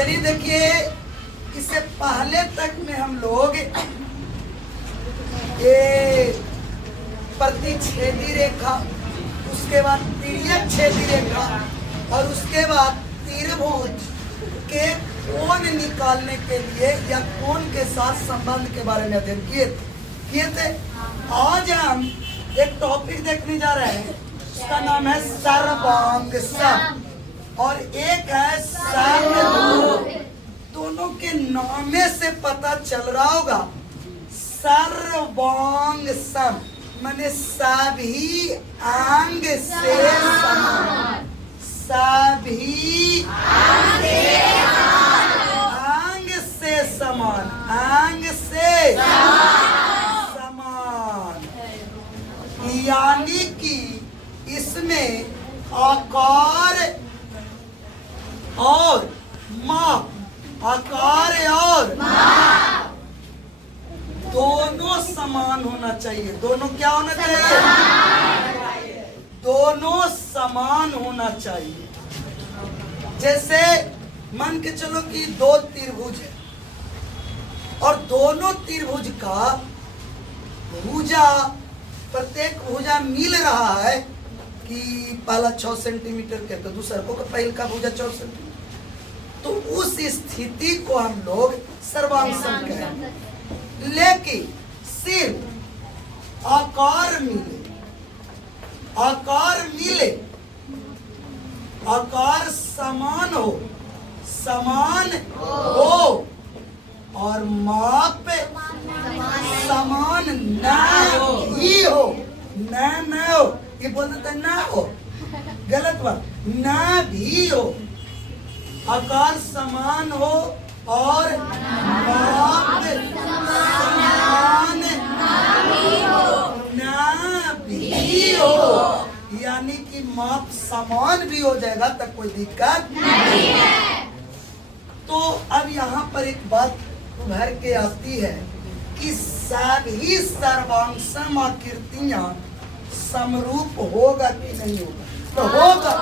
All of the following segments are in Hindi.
चलिए देखिए, इससे पहले तक में हम लोग ये प्रतिच्छेदी रेखा, उसके बाद तिर्यक छेदी रेखा और उसके बाद त्रिभुज के कोण निकालने के लिए या कोण के साथ संबंध के बारे में अध्ययन किए थे। आज हम एक टॉपिक देखने जा रहे हैं, उसका नाम है सर्वांग सम और एक है सर्वरूप। दोनों के नामे से पता चल रहा होगा, सर्वांग सम माने सभी अंग से समान, सभी अंग से समान, अंग से समान, यानी कि इसमें आकार और माप, आकार और दोनों समान होना चाहिए। दोनों क्या होना चाहिए? दोनों समान होना चाहिए। जैसे मान के चलो कि दो त्रिभुज है और दोनों त्रिभुज का भुजा, प्रत्येक भुजा मिल रहा है कि पहला 6 सेंटीमीटर के तो दूसरा को पहले का भुजा 4 सेंटीमीटर, तो उस स्थिति को हम लोग सर्वांग सम कहेंगे। लेकिन सिर्फ आकार मिले, आकार मिले, आकार समान हो, समान हो और माप समान न ही हो, न हो, ये बोलते न हो, गलत बात, न भी हो, आकार समान हो और माप समान न भी हो, यानी कि माप समान भी हो जाएगा तब कोई दिक्कत नहीं है। तो अब यहाँ पर एक बात उभर के आती है कि सभी सर्वांग सम आकृतियां समरूप होगा कि नहीं होगा? तो होगा।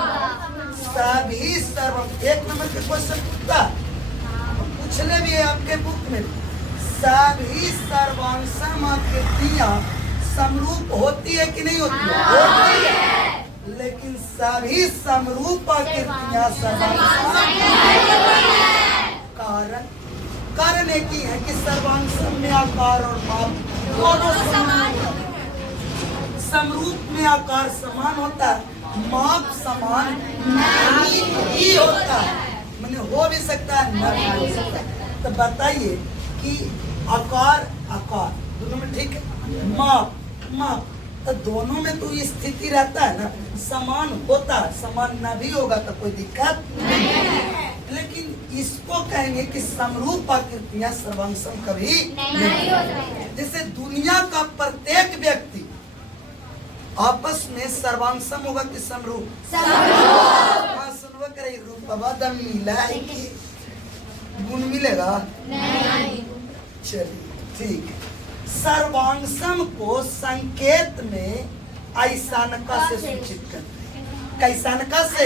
सभी सर्व, एक नंबर के क्वेश्चन पूछता, पूछले भी है आपके बुक में, सभी सर्वांग सम आकृतियां समरूप होती है कि नहीं होती है? होती है। लेकिन सभी समरूप आकृतियां कारण एक ही है कि सर्वांग सम में आकार और माप दोनों समान होते हैं। समरूप में आकार समान होता है, माप समान नहीं ही होता है, मैंने हो भी सकता है न भी हो सकता है। तो बताइए कि आकार आकार दोनों में ठीक है, माप माप, तो दोनों में तो स्थिति रहता है ना, समान होता है, समान न भी होगा तो कोई दिक्कत नहीं है। लेकिन इसको कहेंगे कि समरूप आकृतियां सर्वांग सम कभी नहीं होती। जैसे दुनिया का प्रत्येक व्यक्ति आपस में सर्वांग सम होगा कि समरूप? हाँ, सुनवा करे रूप दम मिला है कि गुण मिलेगा नहीं। चलिए ठीक है। सर्वांग सम को संकेत में ऐसानका से सूचित करते हैं। कैसानका से?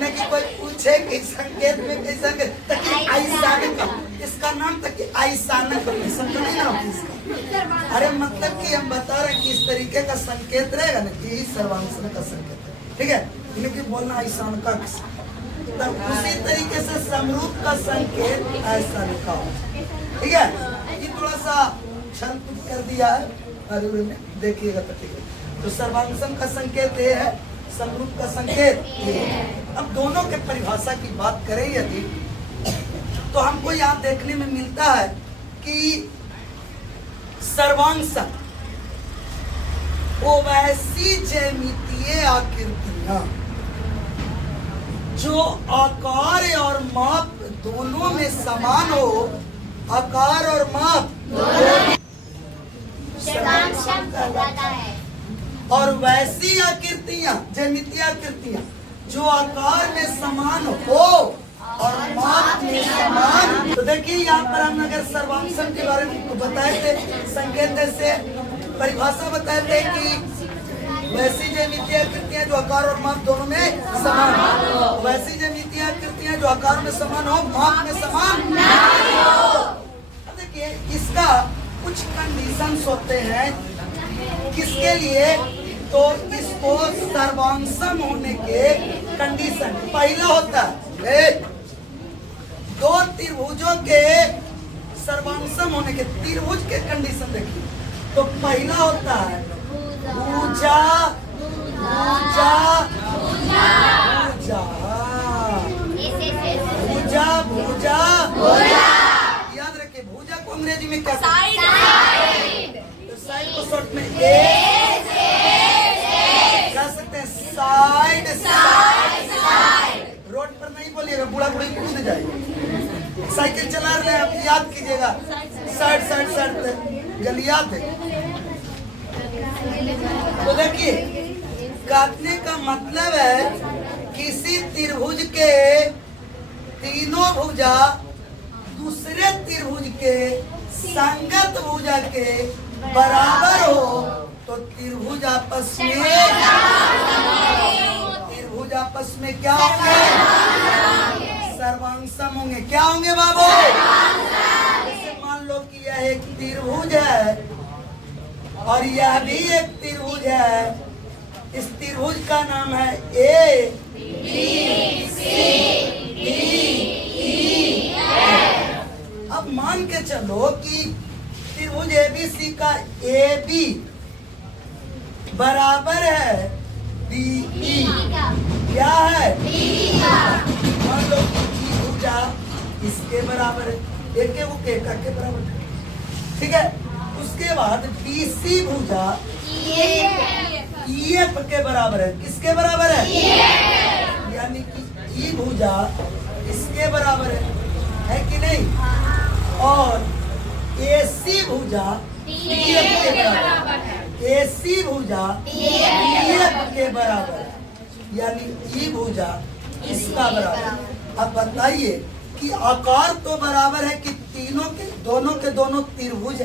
कि कोई पूछे कि संकेत में कैसा, ऐसानका, इसका नाम था कि ऐसानक, समझ नहीं ना इसका? अरे मतलब कि हम बता रहे हैं कि इस तरीके का संकेत रहेगा ना कि सर्वांग सम का संकेत है, ठीक है, लेकिन बोलना ऐसानका, तब उसी तरीके से समरूप का संकेत ऐसा लिखा हो, ठीक है। ये थोड़ा सा क्षण कर दिया है, देखिएगा तो ठीक है। तो सर्वांग सम का संकेत ये है, समरूप का संकेत ये है। अब दोनों के परिभाषा की बात करें यदि, तो हमको यहाँ देखने में मिलता है कि सर्वांग सम वो वैसी ज्यामितीय आकृतियां जो आकार और माप दोनों में समान हो, आकार और माप और वैसी आकृतियां, ज्यामितीय आकृतियां जो आकार में समान हो और माप में समान। तो देखिए यहाँ पर हम अगर सर्वांग सम के बारे में बताए थे, संकेत जैसे परिभाषा बताए थे कि वैसी ज्यामितीय आकृतियां जो आकार और माप दोनों में समान हो। वैसी ज्यामितीय आकृतियां जो आकार में समान हो, माप में समान नहीं हो। अब देखिए इसका कुछ कंडीशंस होते हैं। किसके लिए? तो इसको सर्वांगसम होने के कंडीशन पहला होता है दो त्रिभुजों के सर्वांगसम होने के त्रिभुज के कंडीशन देखिए। तो पहला होता है भुजा भुजा भुजा भुजा भुजा। याद रखिए भुजा को अंग्रेजी में क्या कहते हैं? तो साइड को शॉर्ट में कह सकते हैं साइड। रोड पर नहीं बोलिएगा, बूढ़ा बूढ़ी कूद जाएगा। साइकिल चला रहे हैं आप याद कीजिएगा साइड साइड साइड जल्दी याद है। तो देखिए काटने का मतलब है किसी त्रिभुज के तीनों भुजा दूसरे त्रिभुज के संगत भुजा के बराबर हो तो त्रिभुज आपस में क्या होंगे? सर्वांगसम होंगे। क्या होंगे बाबू? जैसे मान लो कि यह एक त्रिभुज है और यह भी एक त्रिभुज है। इस त्रिभुज का नाम है A B C D E. अब मान के चलो कि त्रिभुज एबीसी का ए बी बराबर है डी ई। क्या है? मान लो कि भुजा इसके बराबर है, एक के बराबर है, ठीक है। उसके बाद बीसी भुजा ईएफ के बराबर है। किसके बराबर है? यानी कि ई भुजा इसके बराबर है कि नहीं? और एसी भुजा ईएफ के बराबर है। एसी भुजा ईएफ के बराबर है, यानी ई भुजा इसका बराबर। अब बताइए कि आकार तो बराबर है कि दोनों के दोनों त्रिभुज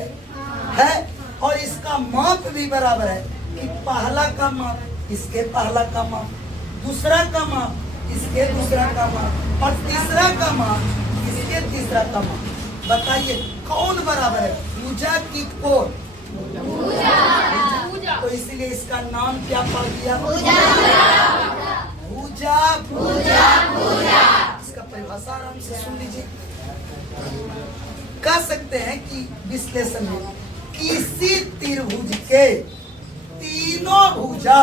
है और इसका माप भी बराबर है कि पहला का माप इसके पहला का माप, दूसरा का माप इसके दूसरा का माप और तीसरा का माप इसके तीसरा का माप। बताइए कौन बराबर है? भुजा की कोण? तो इसीलिए इसका नाम क्या पड़ गया? भुजा भुजा। इसका परिभाषा आराम से सुन लीजिए। कह सकते हैं कि विश्लेषण में किसी त्रिभुज के तीनों भुजा,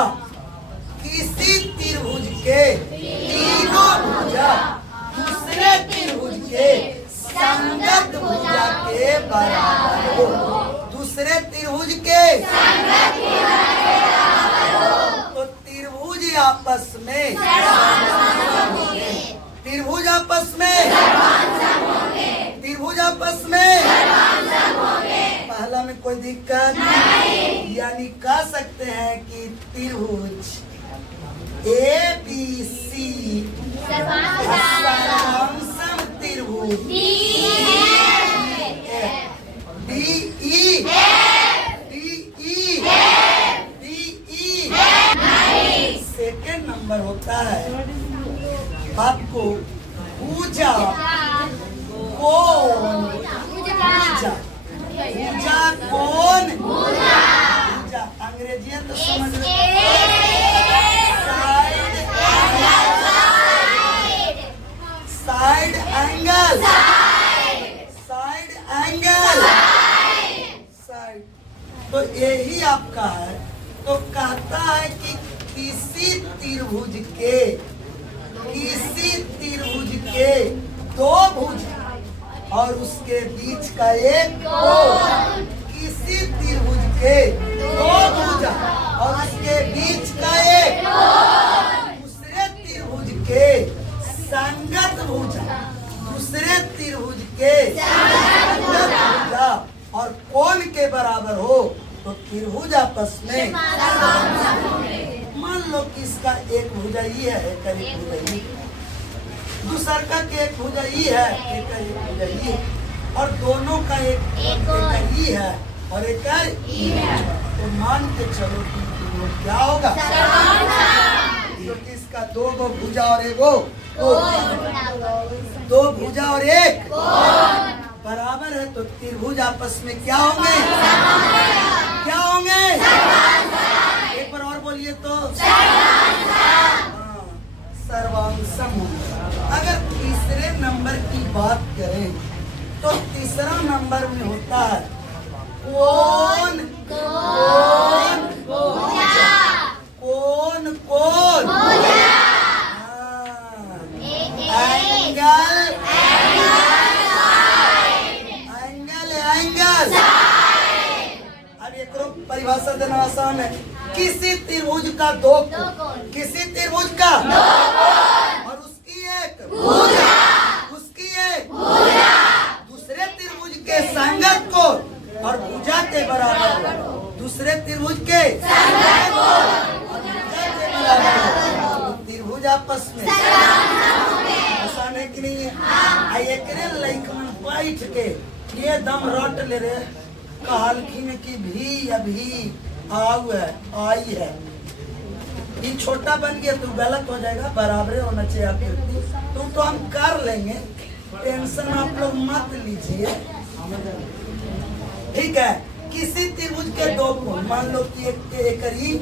किसी त्रिभुज के तीनों भुजा दूसरे त्रिभुज के संगत भुजा के बराबर हो। दूसरे त्रिभुज के तो त्रिभुज आपस में त्रिभुज आपस में त्रिभुज आपस में पहला में कोई दिक्कत नहीं। यानी कह सकते हैं कि त्रिभुज ए बी सी सर्वांगसम त्रिभुज डी ई सेकेंड नंबर होता है आपको भुजा कोण। भुजा कोण भुजा अंग्रेजी तो समझ side angle side angle side. तो यही आपका है। तो कहता है कि किसी त्रिभुज के दो भुज और उसके बीच का एक कोण। किसी त्रिभुज के दो भुजा और उसके बीच का एक दूसरे त्रिभुज के संगत भुजा, दूसरे त्रिभुज के संगत भुजा और कोण के बराबर हो तो त्रिभुज आपस में मान लो कि इसका एक भुजा ई है, एक भुजा ई, दूसरा का एक भुजा ई है, एक भुजा ई है और दोनों का एक ई है और एक ई है। तो मान के चलो कि तो क्या होगा? क्योंकि इसका दो भुजा और एक दो भुजा और एक बराबर है, तो त्रिभुज आपस में क्या होंगे? क्या होंगे? एक बार और बोलिए तो सर्वांशम होंगे। अगर तीसरे नंबर की बात करें तो तीसरा नंबर में होता है कौन कौन कौन कौन एंगल एंगल एंगल। अब एक परिभाषा देना आसान है। किसी त्रिभुज का दो कोण, किसी त्रिभुज का और उसकी एक उसकी एक दूसरे त्रिभुज के संगत कोण और भुजा के बराबर हो, दूसरे त्रिभुज के संगत कोण और भुजा के बराबर हो, त्रिभुज आपस में आसान है कि नहीं है? एकरे लइकन बैठ के ये दम रट ले रे कहलखिन की भी अभी आऊ है आई है। ये छोटा बन गया तो गलत हो जाएगा, बराबर होना चाहिए आकृति। तो हम कर लेंगे, टेंशन आप लोग मत लीजिए, ठीक है। किसी त्रिभुज के दो कोण, मान लो कि एक ई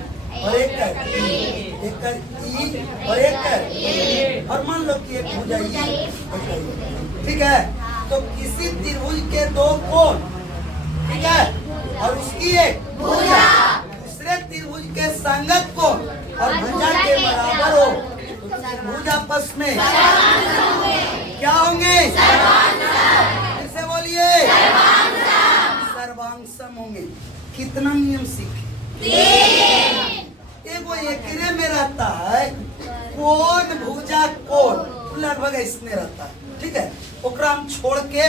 और एक ई और एक और मान लो कि एक भुजा ई, ठीक है। तो किसी त्रिभुज के दो कोण, ठीक है, और उसकी एक भुजा दूसरे त्रिभुज के संगत कोण और भुजा के बराबर हो, तो त्रिभुज आपस में क्या होंगे? इसे बोलिए सर्वांशम होंगे। कितना नियम सीखे? वो एकरे में रहता है कोण भुजा कोण, लगभग इसमें रहता है, ठीक है। ओकरा हम छोड़ के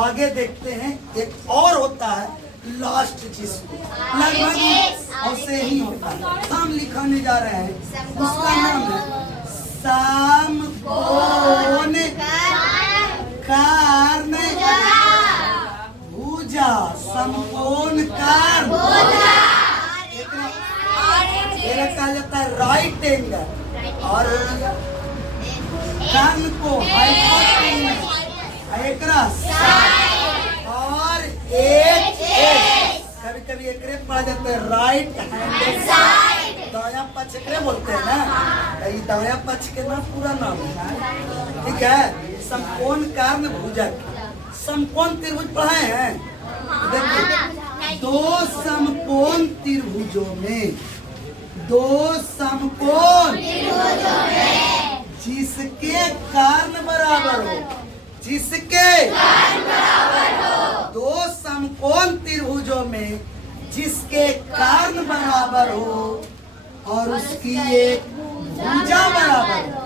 आगे देखते हैं। एक और होता है लास्ट, जिसको लगभग ऐसे ही होता है। हम लिखाने जा रहे हैं, उसका नाम है समकोण कर्ण भुजा। समकोण कर्ण कहा जाता है राइट एंगल, और कर्ण को और एक कभी कभी एकरे पा जाते हैं राइट हैंडेड साइड, दाया पक्ष एकरे बोलते हैं ना, ये दाया पक्ष के ना पूरा नाम है, ठीक है। समकोण कर्ण भुजा, समकोण त्रिभुज पढ़ाए हैं। देखिए दो समकोण त्रिभुजों में, दो समकोण जिसके कर्ण बराबर हो, जिसके दो समकोण त्रिभुजों में जिसके कर्ण बराबर हो और उसकी एक भुजा बराबर हो,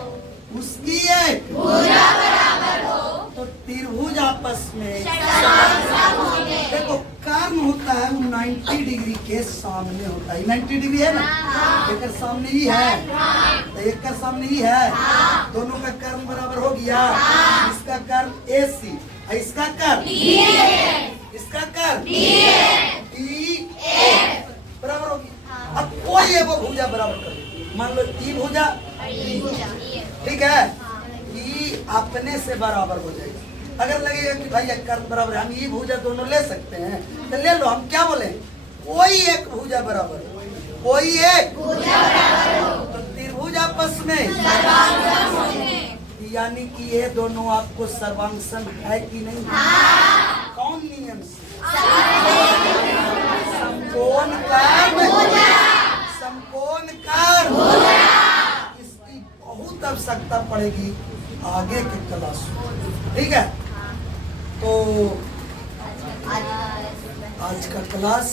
उसकी एक भुजा बराबर हो, तो त्रिभुज आपस में देखो कर्ण होता है वो 90 डिग्री के सामने होता है। 90 डिग्री है ना, एक सामने ही है, तो एक का सामने ही है, दोनों का कर्ण बराबर हो गया। इसका कर्ण AC, इसका कर्ण इसका कर्ण बराबर हो गया। अब कोई है वो भुजा बराबर कर, मान लो ई भुजा, ठीक है, ई अपने से बराबर हो जाएगा। अगर लगेगा कि भाई कर्ण बराबर है, हम ई भुजा दोनों ले सकते हैं, तो ले लो। हम क्या बोले? कोई एक भुजा बराबर हो, कोई एक भुजा बराबर हो, तो त्रिभुज आपस में यानी कि ये दोनों आपको सर्वांशम है कि नहीं? कौन नियम से? समकोण कर्ण समकोण कर्ण। इसकी बहुत आवश्यकता पड़ेगी आगे के क्लास में, ठीक है। तो आज का क्लास